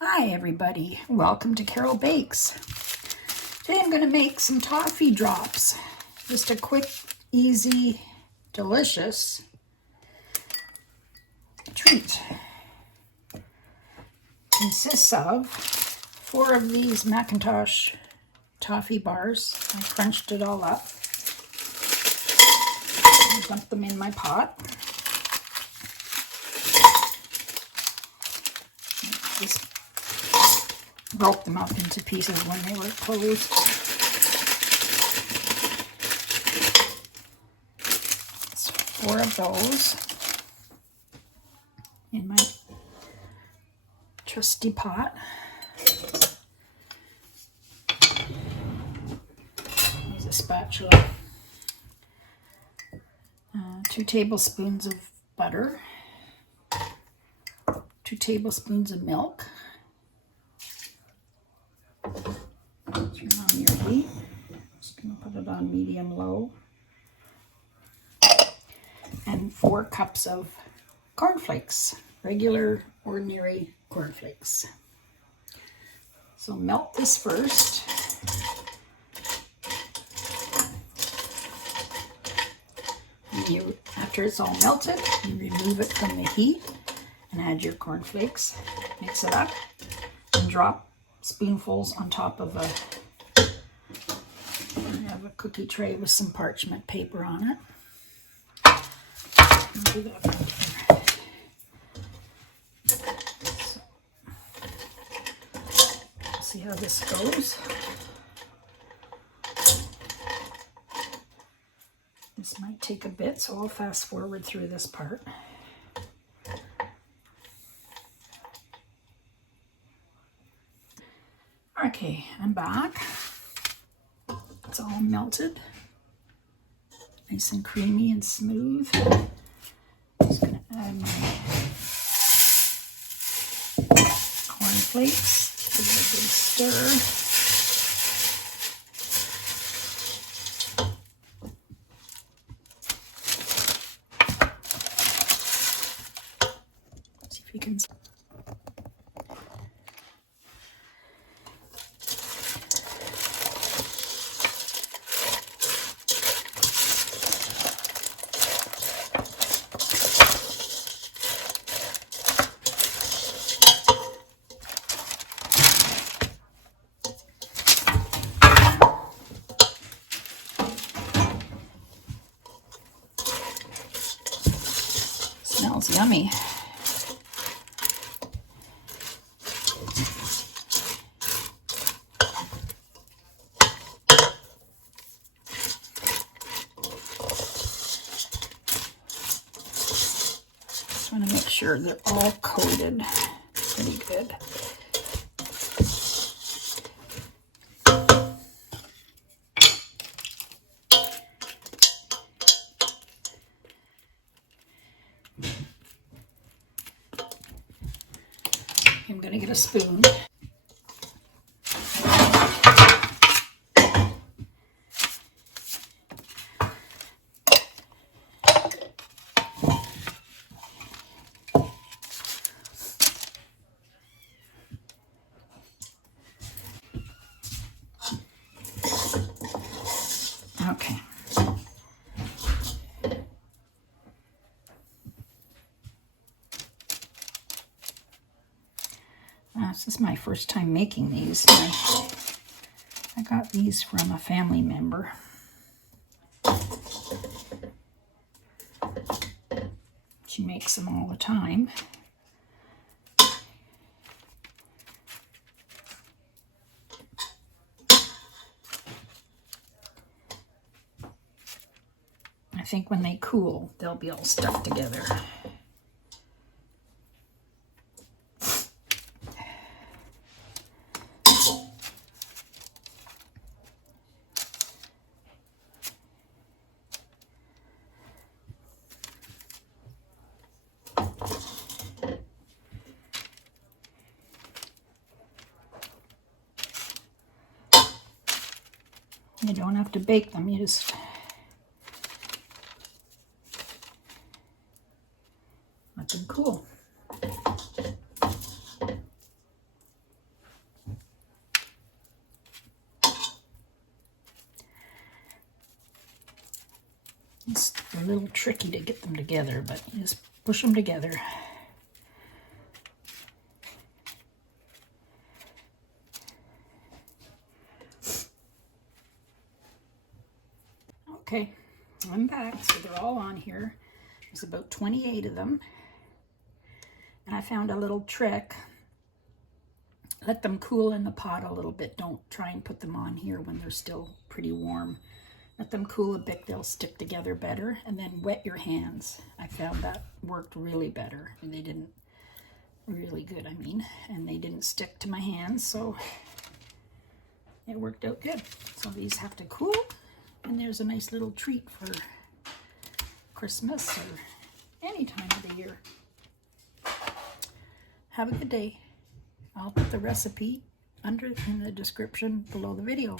Hi everybody, welcome to Carol Bakes. Today I'm going to make some toffee drops. Just a quick, easy, delicious treat. Consists of 4 of these Macintosh toffee bars. I crunched it all up. Dump them in my pot. Just broke them up into pieces when they were closed. So 4 of those in my trusty pot. Use a spatula. 2 tablespoons of butter. 2 tablespoons of milk. Turn on your heat. Just going to put it on medium-low. And 4 cups of cornflakes, regular, ordinary cornflakes. So melt this first. And after it's all melted, you remove it from the heat and add your cornflakes. Mix it up and drop spoonfuls on top of I have a cookie tray with some parchment paper on it. I'll do that right here. So, see how this goes. This might take a bit, so I'll fast forward through this part. Okay, I'm back. It's all melted. Nice and creamy and smooth. Just going to add my cornflakes. Give it a big stir. See if you can. Smells yummy. Just want to make sure they're all coated pretty good. I'm going to get a spoon. Okay. This is my first time making these. I got these from a family member. She makes them all the time. I think when they cool, they'll be all stuck together. You don't have to bake them, you just let them cool. tricky to get them together, but you just push them together. Okay, I'm back. So they're all on here. There's about 28 of them. And I found a little trick. Let them cool in the pot a little bit. Don't try and put them on here when they're still pretty warm. Let them cool a bit. They'll stick together better. And then wet your hands. I found that worked really better. And they didn't, really good, I mean. And they didn't stick to my hands, so it worked out good. So these have to cool. And there's a nice little treat for Christmas or any time of the year. Have a good day. I'll put the recipe in the description below the video.